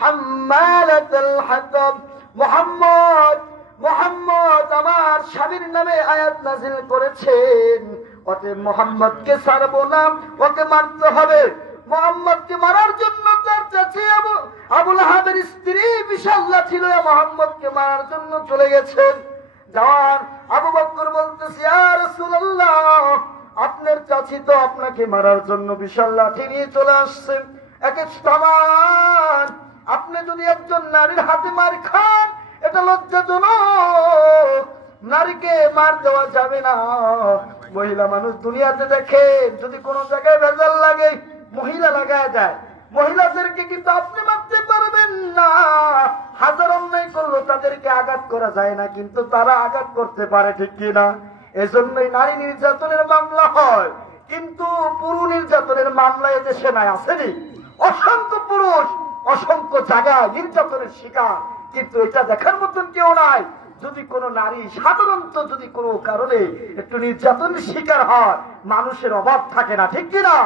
হাম্মালাতাল হাতাব। মুহাম্মদ মুহাম্মদ আমার স্বামীর নামে আয়াত নাযিল করেছেন, অতএব মুহাম্মদকে ছাড়বো না, ওকে মারতে হবে। মুহাম্মদকে মারার জন্য তার চাচি আবু লাহাবের স্ত্রী বিশাল লাঠি লয়ে মুহাম্মদকে মারার জন্য চলে গেছেন। যাওয়ার আবু বকর বলতেছে, ইয়া রাসূলুল্লাহ, আপনার চাচি তো আপনাকে মারার জন্য বিশাল লাঠি নিয়ে চলে আসছে। একে সমান আপনি যদি একজন নারীর হাতে মার খান, এটা লজ্জাজনক। নারীকে মার দেওয়া যাবে না। মহিলা মানুষ দুনিয়াতে দেখে, যদি কোনো জায়গায় ভেজাল লাগে মহিলা লাগায় দেয়। মহিলাদেরকে কিন্তু আপনি মারতে পারবেন না। হাজার অন্যায় করলো তাদেরকে আঘাত করা যায় না, কিন্তু তারা আঘাত করতে পারে, ঠিক কিনা? এজন্যই নারী নির্যাতনের মামলা হয়, কিন্তু পুরুষ নির্যাতনের মামলা এদেশে নাই, আসেনি? অসংখ্য পুরুষ অসংখ্য জায়গায় নির্যাতনের শিকার, কিন্তু এটা দেখার মতন কেউ নাই। যদি কোনো নারী সাধারণত যদি কোনো কারণে একটু নির্যাতনের শিকার হয়, মানুষের অভাব থাকে না, ঠিক কিনা?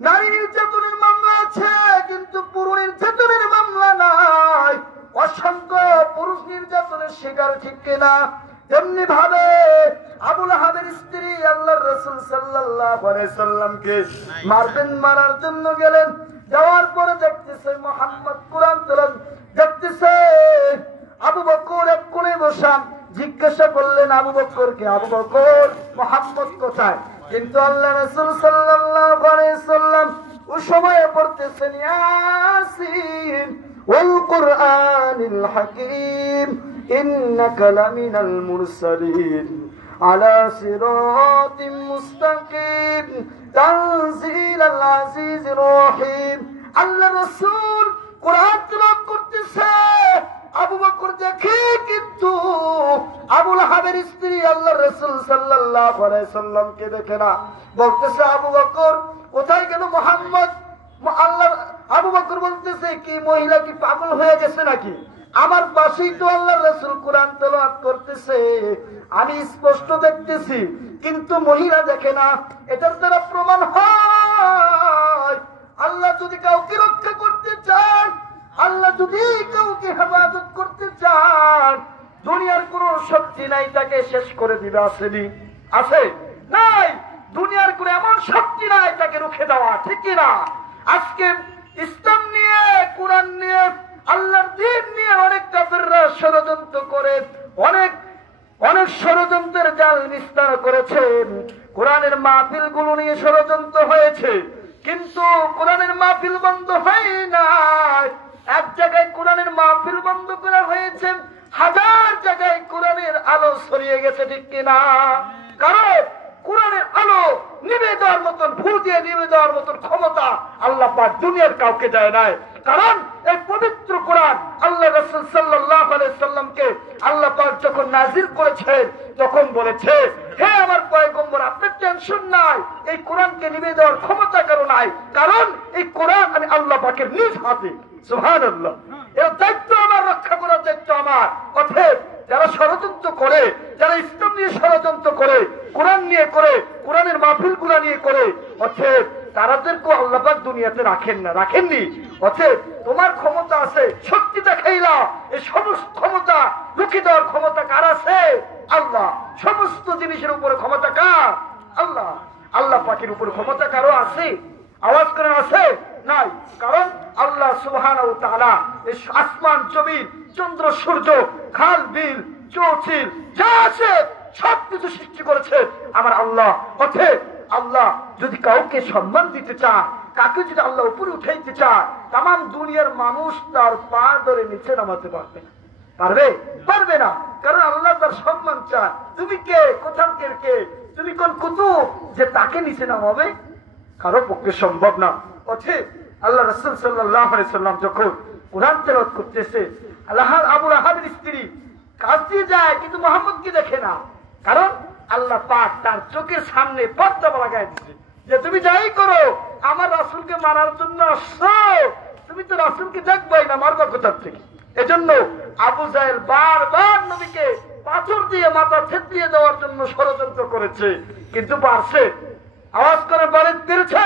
নারী নির্যাতনের মামলা আছে, কিন্তু পুরুষ নির্যাতনের মামলা নাই। অসংখ্য পুরুষ নির্যাতনের শিকার, ঠিক কিনা? তেমনি ভাবে আবু লাহাবের স্ত্রী আল্লাহর রাসূল সাল্লাল্লাহু আলাইহি সাল্লামকে মারবেন, মারার জন্য গেলেন। যাওয়ার পরে দেখতেছে মুহাম্মদ কুরআন তেলাওয়াত দেখতেছে। আবু বকর এক কোণে বসা, জিজ্ঞাসা করলেন আবু বকরকে, আবু বকর মুহাম্মদ কোথায়? কিন্তু আল্লাহ রাসূল সাল্লাল্লাহু আলাইহি সাল্লাম ওই সময়ে পড়তেছেন ইয়াসিন ওয়াল কুরআনিল হাকীম ইন্নাকা লামিনাল মুরসালিন আলা সিরাতিম মুস্তাকিম তানজিলাল আজিজির রহিম। আল্লাহ রাসূল কোরআন তেলাওয়াত করতেছে, আবু বকর দেখে, কিন্তু আবু লাহাবের স্ত্রী আল্লাহর রাসূল সাল্লাল্লাহু আলাইহি সাল্লামকে দেখে না। বলতেছে আবু বকর কোথায় গেল মুহাম্মদ? আল্লাহ আবু বকর বলতেছে, কি মহিলা কি পাগল হয়ে গেছে নাকি? আমার পাশেই তো আল্লাহর রাসূল কোরআন তেলাওয়াত করতেছে, আমি স্পষ্ট দেখতেছি, কিন্তু মহিলা দেখে না। এটার দ্বারা প্রমাণ হয় আল্লাহ যদি কাউকে রক্ষা করতে চান, আল্লাহ যদি কাউকে হেফাজত করতে চান, দুনিয়ার কোন শক্তি নাই তাকে শেষ করে দিবে। আসেনি? আছে? নাই। দুনিয়ার কোন এমন শক্তি নাই তাকে রুখে দেওয়া, ঠিক কিনা? আজকে ইসলাম নিয়ে, কোরআন নিয়ে, আল্লাহর দ্বীন নিয়ে অনেক কাফেররা ষড়যন্ত্র করে, অনেক অনেক ষড়যন্ত্রের জাল বিস্তার করেছেন। কোরআনের মাহফিল গুলো নিয়ে ষড়যন্ত্র হয়েছে, কিন্তু কোরআনের মাহফিল বন্ধ হয় নাই। এক জায়গায় কোরআনের মাহফিল বন্ধ করা হয়েছে, হাজার জায়গায় কোরআনের আলো ছড়িয়ে গেছে, ঠিক কিনা? কারণ কোরআনের আলো নিভে দেওয়ার মতন, ভূ দিয়ে নিভে দেওয়ার মতন ক্ষমতা আল্লাহ পাক দুনিয়ার কাউকে দেয় নাই। কারণ এই পবিত্র কোরআন আল্লাহ রাসূল সাল্লাল্লাহু আলাইহি সাল্লামকে আল্লাহ পাক যখন নাযিল করেছেন, তখন বলেছে, হে আমার পয়গম্বর, আপনার টেনশন নাই, এই কোরআনকে নিভে দেওয়ার ক্ষমতা কারো নাই, কারণ এই কোরআন আমি আল্লাহ পাকের নিজ হাতে। সুবহানাল্লাহ। এর দায়িত্ব আমার, রক্ষা করার দায়িত্ব আমার। অতএব যারা ষড়যন্ত্র করে, যারা ইসলাম নিয়ে ষড়যন্ত্র করে, কোরআন নিয়ে করে, কোরআনের মাহফিল গুলা নিয়ে করে, অতএব তাদেরকেও আল্লাহ পাক দুনিয়াতে রাখেন না, রাখেননি। অতএব তোমার ক্ষমতা আছে, শক্তি দেখাইলা, এই সমস্ত ক্ষমতা রুখে দেওয়ার ক্ষমতা কার আছে? আল্লাহ। সমস্ত জিনিসের উপরে ক্ষমতা কার? আল্লাহ। আল্লাহ পাকের উপরে ক্ষমতা কারো আছে? আওয়াজ করে আছে? নাই। কারণ আল্লাহ সুবহানাহু ওয়া তাআলা এই আসমান, জমিন, চন্দ্র, সূর্য, খাল, বিল, চৌচিল যা আছে সবকিছু সৃষ্টি করেছে আমার আল্লাহ। অতএব আল্লাহ যদি কাউকে সম্মান দিতে চায়, কাকে যদি আল্লাহ উপরে উঠাইতে চায়, তাম দুনিয়ার মানুষ তার পা ধরে নিচে নামাতে পারবে না। পারবে? পারবে না। কারণ আল্লাহ তার সম্মান চায়। তুমি কে? কোথানকার কে? তুমি কোন কুতুব যে তাকে নিচে নামাবে? কারো পক্ষে সম্ভব না। অতএব আল্লাহ রাসূল সাল্লাল্লাহু আলাইহি সাল্লাম যখন কোরআন তেলাওয়াত করতেছে, আবু লাহাবের স্ত্রী কাছে যায়, কিন্তু মুহাম্মদকে দেখে না। কারণ আল্লাহ পাক তার চোখের সামনে পর্দা লাগায় দিচ্ছে, যে তুমি যাই করো আমার রাসূলকে মারার জন্য আসছো, তুমি তো রাসূলকে দেখবাই না, মারবা কোথা থেকে? এজন্য আবু জাহেল বারবার নবীকে পাথর দিয়ে মাথা থেতলিয়ে দেওয়ার জন্য ষড়যন্ত্র করেছে, কিন্তু পারছে? আওয়াজ করে বলেন, পেরেছে?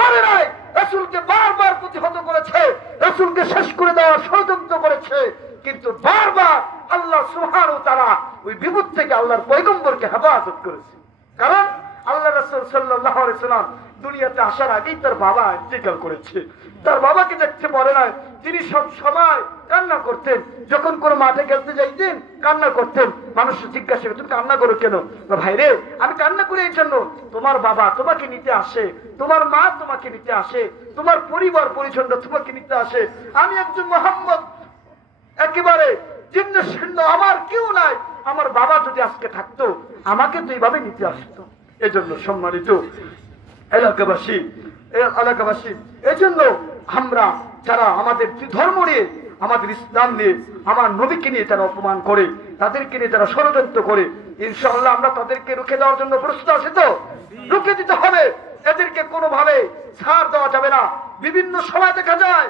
পারে নাই। রাসূলকে বারবার প্রতিহত করেছে, রাসূলকে শেষ করে দেওয়ার ষড়যন্ত্র করেছে, কিন্তু বারবার আল্লাহ সুবহানাহু ওয়া তাআলা ওই বিপদ থেকে আল্লাহর পয়গম্বরকে হেফাজত করেছে। কারণ আল্লাহ রাসূল সাল্লাল্লাহু আলাইহি সাল্লাম দুনিয়াতে আসার আগেই তার বাবা ইন্তেকাল করেছে। তার বাবাকে দেখতে পারে না, তিনি সব সময় কান্না করতেন। যখন কোনো মাঠে খেলতে যাইতেন কান্না করতেন। মানুষ জিজ্ঞাসা করতেন, কান্না করো কেন? ভাই রে, আমি কান্না করি এই জন্য, তোমার বাবা তোমাকে নিতে আসে, তোমার মা তোমাকে নিতে আসে, তোমার পরিবার পরিজনরা তোমাকে নিতে আসে। আমি একজন মুহাম্মদ, একেবারে জীর্ণ শীর্ণ, আমার কেউ নাই। আমার বাবা যদি আজকে থাকতো আমাকে তো এইভাবে নিতে আসতো। এজন্য সম্মানিত এলাকাবাসী, এজন্য আমরা যারা আমাদের ধর্ম নিয়ে, আমাদের ইসলাম নিয়ে, আমার নবীকে নিয়ে যারা অপমান করে, তাদেরকে নিয়ে যারা ষড়যন্ত্র করে, ইনশাআল্লাহ আমরা তাদেরকে রুখে দেওয়ার জন্য প্রস্তুত আছি। তো রুখে দিতে হবে, এদেরকে কোনোভাবে ছাড় দেওয়া যাবে না। বিভিন্ন সময় দেখা যায়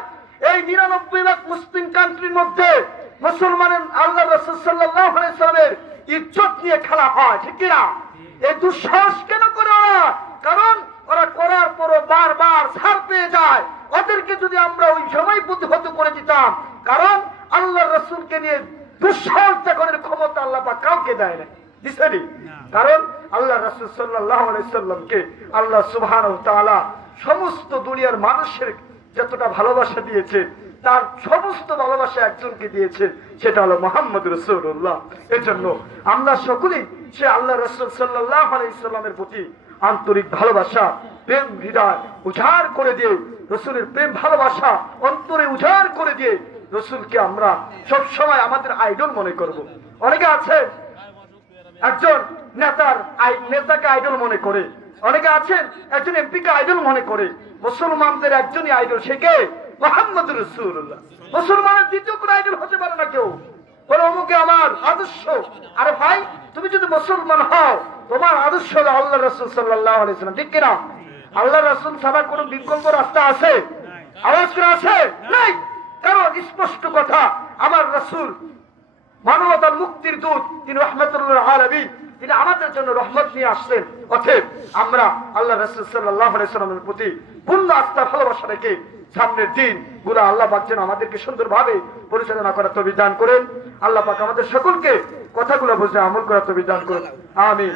এই ৯৯ লাখ মুসলিম কান্ট্রির মধ্যে মুসলমানের আল্লাহ রাসূল সাল্লাল্লাহু আলাইহি সাল্লামের ইজ্জত নিয়ে খেলা হয়, ঠিক কিনা? এই দুঃসাহস কেন করে ওরা? কারণ ওরা করার পরও বারবার ছাড় পেয়ে যায়। ওদেরকে যদি আমরা ওই সময় প্রতিহত করে দিতাম, কারণ আল্লাহ রাসূলকে নিয়ে দুঃসাহস দেখানোর ক্ষমতা আল্লাহ পাক কাউকে দেয় না, দিছেনি? কারণ আল্লাহ রাসূল সাল্লাল্লাহু আলাইহি সাল্লামকে আল্লাহ সুবহানাহু ওয়া তাআলা সমস্ত দুনিয়ার মানুষের যতটা ভালোবাসা দিয়েছে, তার সমস্ত ভালোবাসা একজনকে দিয়েছে, সেটা হলো মুহাম্মদ রাসূলুল্লাহ। এজন্য আমরা সকলেই সে আল্লাহ রাসূল সাল্লাল্লাহু আলাইহি সাল্লামের প্রতি আন্তরিক ভালোবাসা, প্রেম হৃদয় উজাড় করে দিয়ে, রসুলের প্রেম ভালোবাসা অন্তরে উজাড় করে দিয়ে রসুলকে আমরা সব সময় আমাদের আইডল মনে করব। অনেকে আছে একজন নেতাকে আইডল মনে করে, অনেকে আছেন একজন এমপিকে আইডল মনে করে। মুসলমানদের একজনই আইডল, সে কে? মুহাম্মদ রাসূলুল্লাহ। মুসলমানের দ্বিতীয় কোন আইডল হতে পারে না কেউ। বলে অমুকে আমার আদর্শ। আরে ভাই, তুমি যদি মুসলমান হও, তোমার আদর্শ হলো আল্লাহ রাসূল সাল্লাল্লাহু আলাইহি সাল্লাম, ঠিক কিনা? আল্লাহ রাসূল ছাড়া কোনো বিকল্প রাস্তা আছে? আওয়াজ করে আছে? নাই। কারণ স্পষ্ট কথা, আমার রাসূল মানবতার মুক্তির দূত, তিনি রাহমাতুল লিল আলামিন, তিনি আমাদের জন্য রহমত নিয়ে আসছেন। অতএব আমরা আল্লাহ রাসূল সাল্লাল্লাহু আলাইহি সাল্লামের প্রতি পূর্ণ আস্থা ভালোবাসা রেখে সামনের দিন গুলো আল্লাহ পাক যেন আমাদেরকে সুন্দরভাবে পরিচালনা করার তৌফিক দান করেন। আল্লাহ পাক আমাদের সকলকে কথাগুলো বুঝে আমল করার তৌফিক দান করুন। আমিন।